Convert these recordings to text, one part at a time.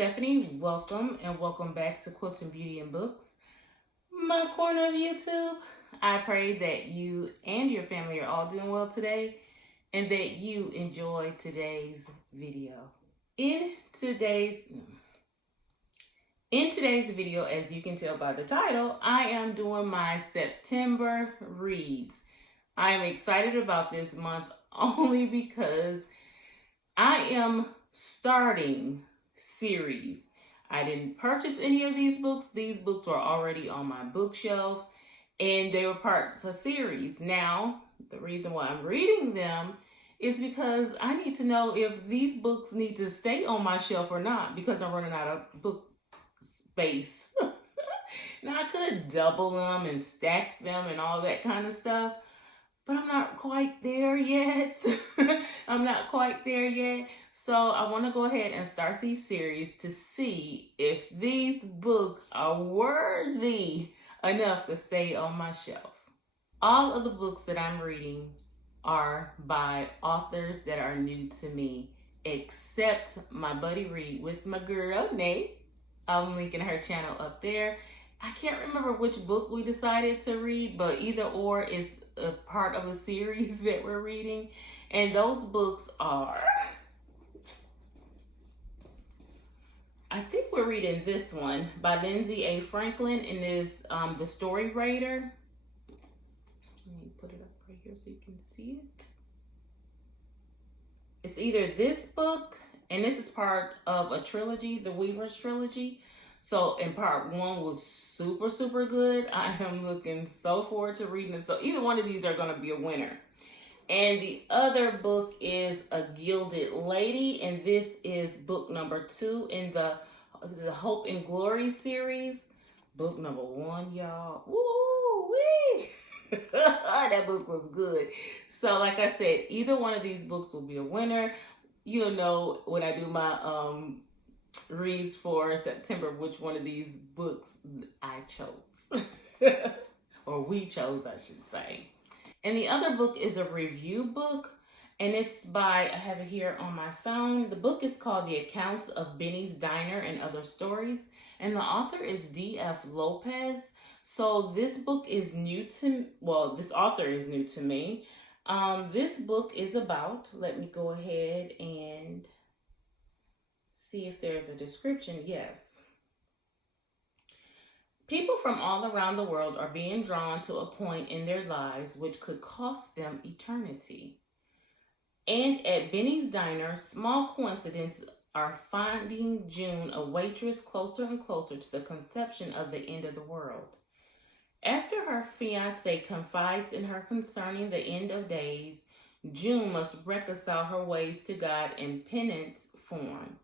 Stephanie. Welcome and welcome back to Quilting Beauty and Books, my corner of YouTube. I pray that you and your family are all doing well today and that you enjoy today's video. In today's video, as you can tell by the title, I am doing my September reads. I am excited about this month only because I am starting series. I didn't purchase any of these books. These books were already on my bookshelf and they were parts of a series. Now, the reason why I'm reading them is because I need to know if these books need to stay on my shelf or not, because I'm running out of book space. Now, I could double them and stack them and all that kind of stuff, but I'm not quite there yet. I'm not quite there yet. So I want to go ahead and start these series to see if these books are worthy enough to stay on my shelf. All of the books that I'm reading are by authors that are new to me, except my buddy read with my girl, Nate. I'm linking her channel up there. I can't remember which book we decided to read, but either or is a part of a series that we're reading. And those books are, I think we're reading this one by Lindsay A. Franklin, and is The Story Writer. Let me put it up right here so you can see it. It's either this book, and this is part of a trilogy, the Weaver's trilogy. So, and part one was super good. I am looking so forward to reading it. So either one of these are going to be a winner. And the other book is A Gilded Lady, and this is book number 2 in the Hope and Glory series. Book number 1, y'all. Woo-wee! That book was good. So like I said, either one of these books will be a winner. You'll know when I do my reads for September which one of these books I chose. Or we chose, I should say. And the other book is a review book, and it's by, I have it here on my phone. The book is called The Accounts of Benny's Diner and Other Stories, and the author is D.F. Lopez. So this book is new to, well, this author is new to me. This book is about, let me go ahead and see if there's a description. Yes. People from all around the world are being drawn to a point in their lives which could cost them eternity. And at Benny's Diner, small coincidences are finding June a waitress closer and closer to the conception of the end of the world. After her fiancé confides in her concerning the end of days, June must reconcile her ways to God in penance form.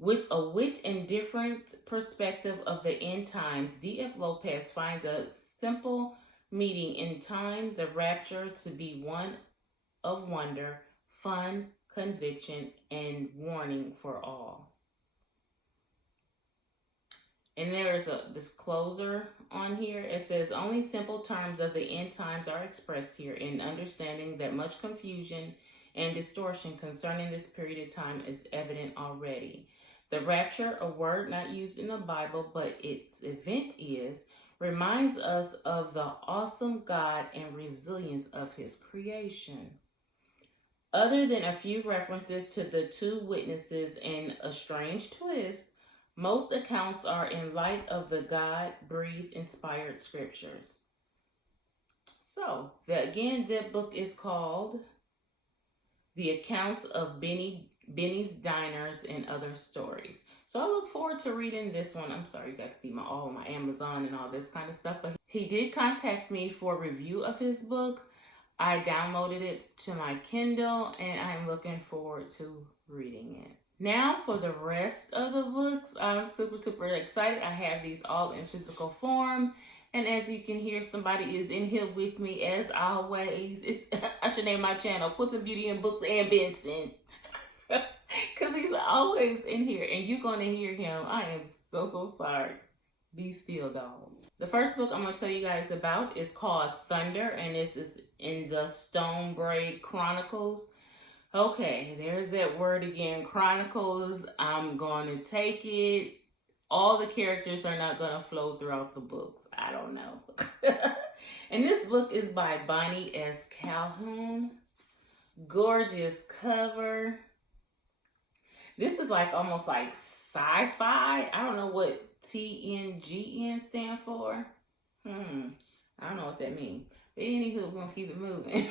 With a wit and different perspective of the end times, D.F. Lopez finds a simple meeting in time, the rapture, to be one of wonder, fun, conviction, and warning for all. And there is a disclosure on here. It says, only simple terms of the end times are expressed here, in understanding that much confusion and distortion concerning this period of time is evident already. The rapture, a word not used in the Bible, but its event is, reminds us of the awesome God and resilience of his creation. Other than a few references to the two witnesses and a strange twist, most accounts are in light of the God-breathed inspired scriptures. So, the book is called The Accounts of Benny's Diners and Other Stories. So I look forward to reading this one. I'm sorry, you got to see all my Amazon and all this kind of stuff. But he did contact me for a review of his book. I downloaded it to my Kindle, and I'm looking forward to reading it. Now for the rest of the books, I'm super excited. I have these all in physical form. And as you can hear, somebody is in here with me as always. I should name my channel Quilting Beauty and Books and Benson. Because he's always in here, and you're going to hear him. I am so sorry. Be still, dog. The first book I'm going to tell you guys about is called Thunder, and this is in the Stone Braid Chronicles. Okay, there's that word again, chronicles. I'm going to take it. All the characters are not going to flow throughout the books. I don't know. And this book is by Bonnie S. Calhoun. Gorgeous cover. This is like almost like sci-fi. I don't know what TNGN stand for. I don't know what that means. But anywho, we're going to keep it moving.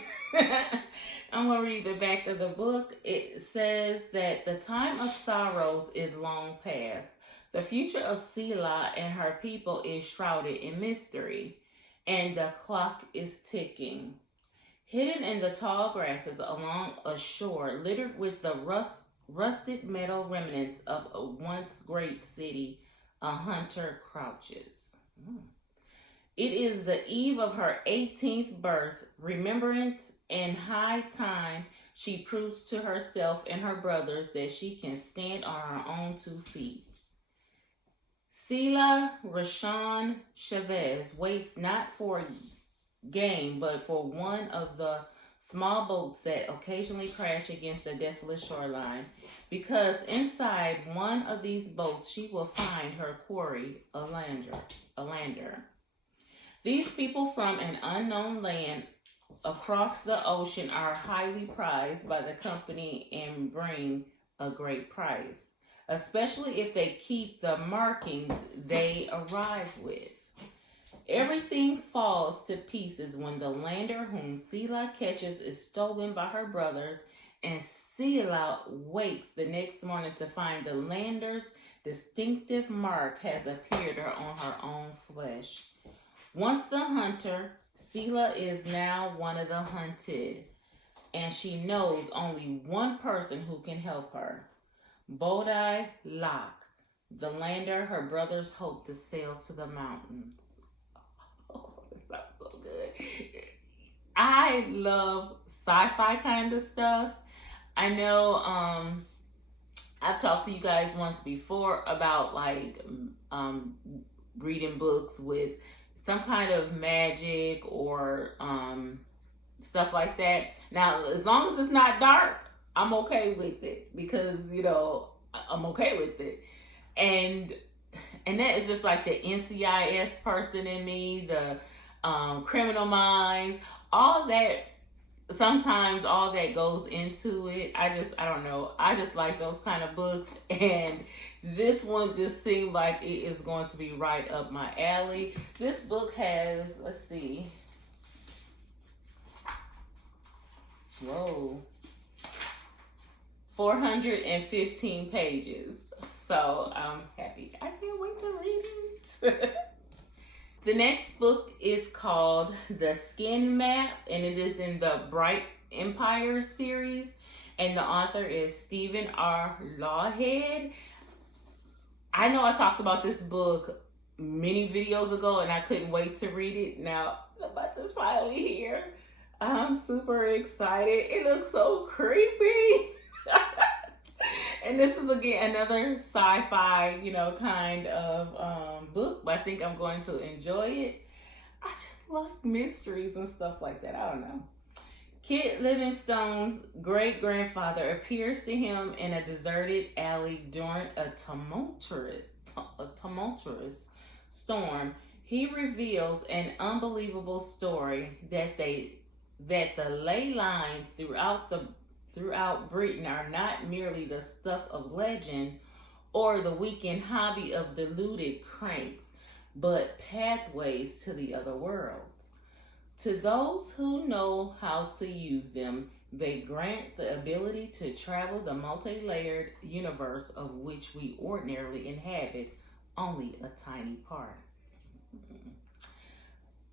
I'm going to read the back of the book. It says that the time of sorrows is long past. The future of Selah and her people is shrouded in mystery, and the clock is ticking. Hidden in the tall grasses along a shore littered with the rusted metal remnants of a once great city, a hunter crouches. It is the eve of her 18th birth, remembrance and high time she proves to herself and her brothers that she can stand on her own 2 feet. Selah Rashawn Chavez waits not for game, but for one of the small boats that occasionally crash against the desolate shoreline, because inside one of these boats she will find her quarry, a lander. These people from an unknown land across the ocean are highly prized by the company and bring a great price, especially if they keep the markings they arrive with. Everything falls to pieces when the lander whom Selah catches is stolen by her brothers, and Selah wakes the next morning to find the lander's distinctive mark has appeared on her own flesh. Once the hunter, Selah is now one of the hunted, and she knows only one person who can help her. Bodai Locke, the lander her brothers hope to sail to the mountains. Oh, that sounds so good. I love sci-fi kind of stuff. I know I've talked to you guys once before about like reading books with some kind of magic or stuff like that. Now, as long as it's not dark, I'm okay with it, because, you know, I'm okay with it. And that is just like the NCIS person in me, the Criminal Minds, all that. Sometimes all that goes into it. I don't know. I just like those kind of books. And this one just seemed like it is going to be right up my alley. This book has, let's see. Whoa. 415 pages. So I'm happy. I can't wait to read it. The next book is called The Skin Map, and it is in the Bright Empire series, and the author is Stephen R. Lawhead. I know I talked about this book many videos ago, and I couldn't wait to read it. Now, the book is finally here. I'm super excited. It looks so creepy. And this is, again, another sci-fi, you know, kind of book, but I think I'm going to enjoy it. I just like mysteries and stuff like that. I don't know. Kit Livingstone's great-grandfather appears to him in a deserted alley during a tumultuous storm. He reveals an unbelievable story that the ley lines throughout Britain are not merely the stuff of legend or the weekend hobby of deluded cranks, but pathways to the other worlds. To those who know how to use them, they grant the ability to travel the multi-layered universe of which we ordinarily inhabit only a tiny part.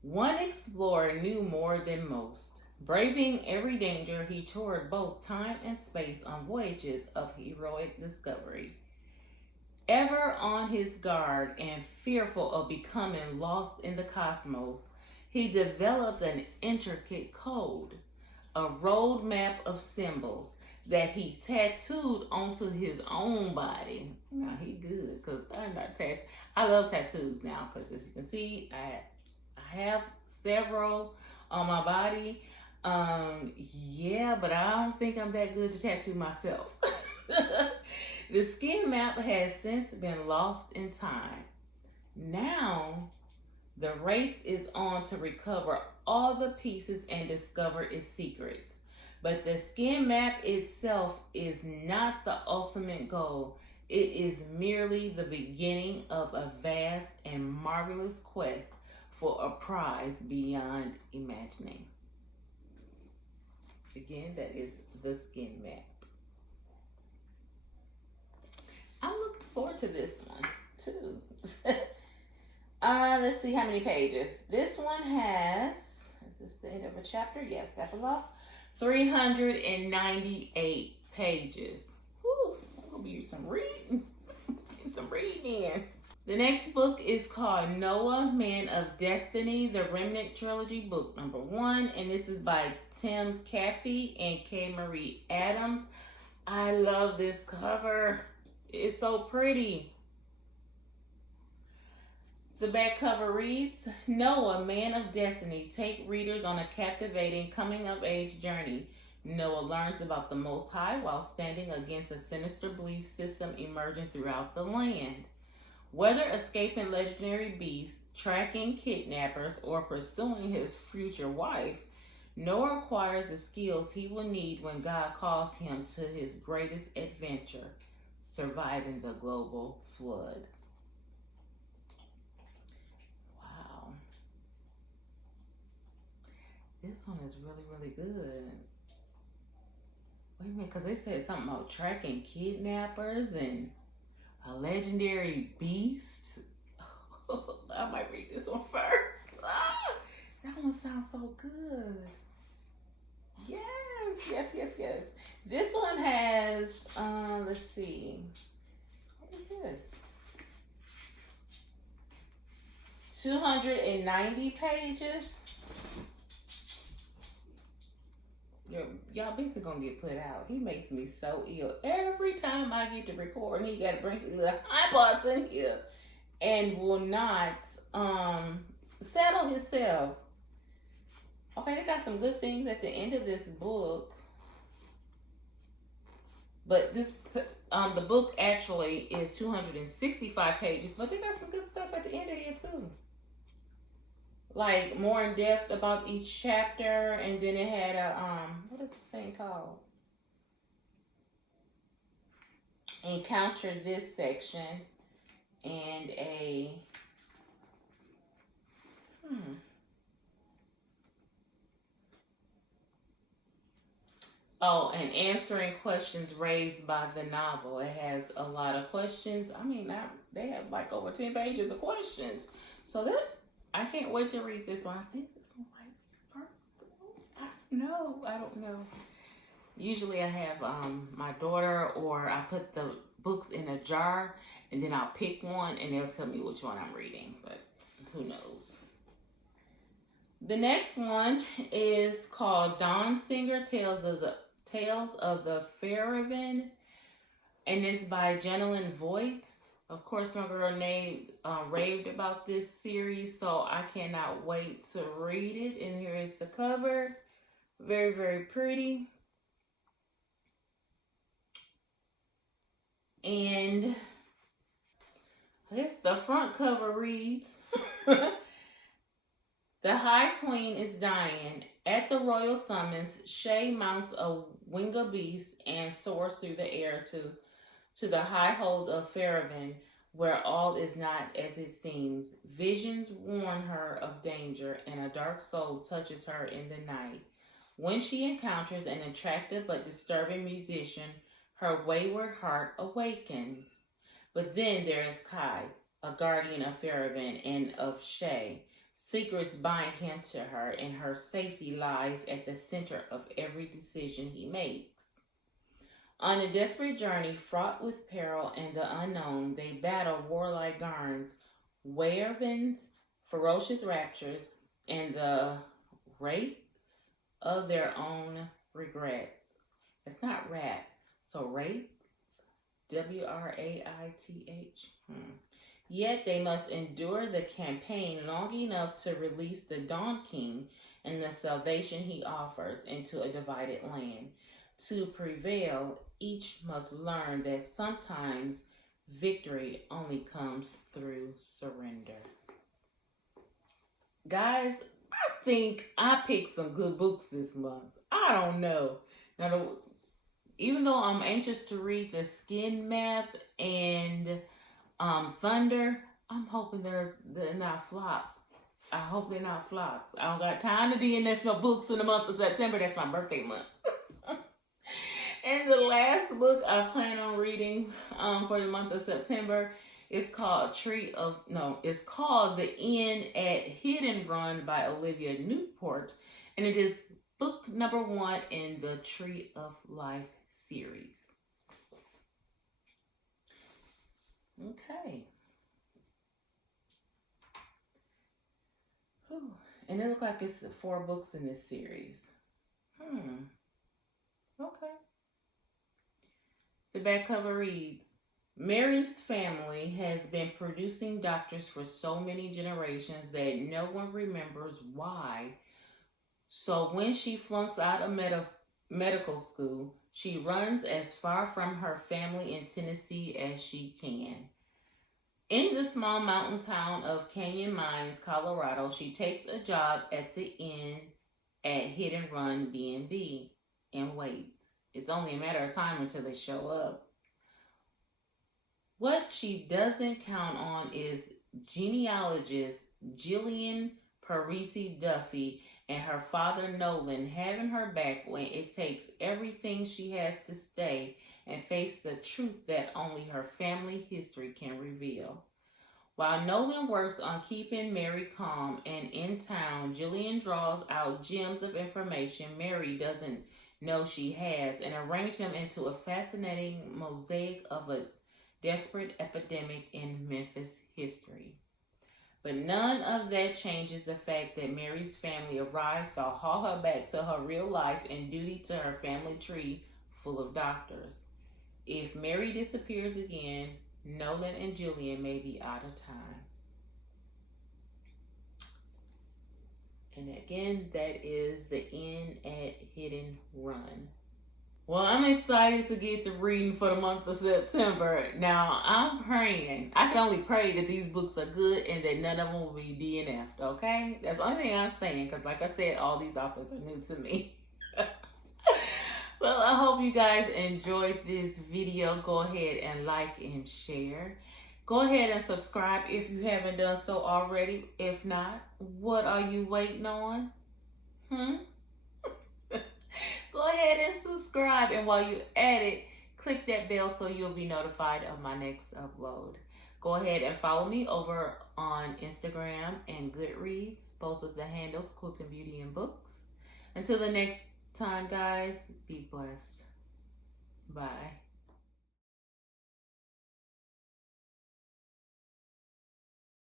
One explorer knew more than most. Braving every danger, he toured both time and space on voyages of heroic discovery. Ever on his guard and fearful of becoming lost in the cosmos, he developed an intricate code, a roadmap of symbols that he tattooed onto his own body. Now he good, because I'm not tattooed. I love tattoos now, because as you can see, I have several on my body. Yeah, but I don't think I'm that good to tattoo myself. The skin map has since been lost in time. Now, the race is on to recover all the pieces and discover its secrets. But the skin map itself is not the ultimate goal. It is merely the beginning of a vast and marvelous quest for a prize beyond imagining. Again, that is the skin map. I'm looking forward to this one too. Let's see how many pages. This one has, is this the end of a chapter? Yes, that below. 398 pages. Whew, that'll be some reading. Get some reading in. The next book is called Noah, Man of Destiny, the Remnant Trilogy, book number 1. And this is by Tim Caffey and K. Marie Adams. I love this cover. It's so pretty. The back cover reads, Noah, Man of Destiny, take readers on a captivating coming-of-age journey. Noah learns about the Most High while standing against a sinister belief system emerging throughout the land. Whether escaping legendary beasts, tracking kidnappers, or pursuing his future wife, Noah acquires the skills he will need when God calls him to his greatest adventure, surviving the global flood. Wow. This one is really, really good. Wait a minute, because they said something about tracking kidnappers and a legendary beast. I might read this one first. That one sounds so good. Yes. This one has, let's see. What is this? 290 pages. Y'all basically gonna get put out. He makes me so ill. Every time I get to record, he gotta bring his little iPods in here and will not settle himself. Okay, they got some good things at the end of this book. But this the book actually is 265 pages, but they got some good stuff at the end of here too. Like more in depth about each chapter, and then it had a what is this thing called? Encounter this section and a Oh, and answering questions raised by the novel. It has a lot of questions. I mean, they have like over 10 pages of questions. So that I can't wait to read this one. I think this one might be first. I don't know. Usually I have my daughter, or I put the books in a jar and then I'll pick one and they'll tell me which one I'm reading, but who knows. The next one is called Dawn Singer Tales of the Faravan, and it's by Jenilyn Voigt. Of course, my girl Nate raved about this series, so I cannot wait to read it. And here is the cover. Very, very pretty. And I guess the front cover reads, The High Queen is dying. At the royal summons, Shay mounts a winged beast and soars through the air to the high hold of Faravan, where all is not as it seems. Visions warn her of danger, and a dark soul touches her in the night. When she encounters an attractive but disturbing musician, her wayward heart awakens. But then there is Kai, a guardian of Faravan and of Shay. Secrets bind him to her, and her safety lies at the center of every decision he makes. On a desperate journey fraught with peril and the unknown, they battle warlike Garns, Werevins, ferocious raptures, and the wraiths of their own regrets. It's not wrath, so wraiths, W-R-A-I-T-H. Yet they must endure the campaign long enough to release the Dawn King and the salvation he offers into a divided land. To prevail, each must learn that sometimes victory only comes through surrender. Guys, I think I picked some good books this month. I don't know. Now, even though I'm anxious to read The Skin Map and Thunder, I'm hoping they're not flops. I hope they're not flops. I don't got time to DNF no books in the month of September. That's my birthday month. And the last book I plan on reading for the month of September is called it's called The Inn at Hidden Run by Olivia Newport. And it is book number 1 in the Tree of Life series. Okay. Whew. And it looks like it's 4 books in this series. Okay. The back cover reads, Mary's family has been producing doctors for so many generations that no one remembers why. So when she flunks out of medical school, she runs as far from her family in Tennessee as she can. In the small mountain town of Canyon Mines, Colorado, she takes a job at the inn at Hidden Run B&B and waits. It's only a matter of time until they show up. What she doesn't count on is genealogist Jillian Parisi Duffy and her father Nolan having her back when it takes everything she has to stay and face the truth that only her family history can reveal. While Nolan works on keeping Mary calm and in town, Jillian draws out gems of information Mary doesn't know she has and arrange them into a fascinating mosaic of a desperate epidemic in Memphis history. But none of that changes the fact that Mary's family arrives to haul her back to her real life and duty to her family tree full of doctors. If Mary disappears again, Nolan and Julian may be out of time. And again, that is The Inn at Hidden Run. Well, I'm excited to get to reading for the month of September. Now, I'm praying. I can only pray that these books are good and that none of them will be DNF'd, okay? That's the only thing I'm saying, because like I said, all these authors are new to me. Well, I hope you guys enjoyed this video. Go ahead and like and share. Go ahead and subscribe if you haven't done so already. If not, what are you waiting on? Go ahead and subscribe. And while you're at it, click that bell so you'll be notified of my next upload. Go ahead and follow me over on Instagram and Goodreads. Both of the handles, Quilting Beauty and Books. Until the next time, guys, be blessed. Bye.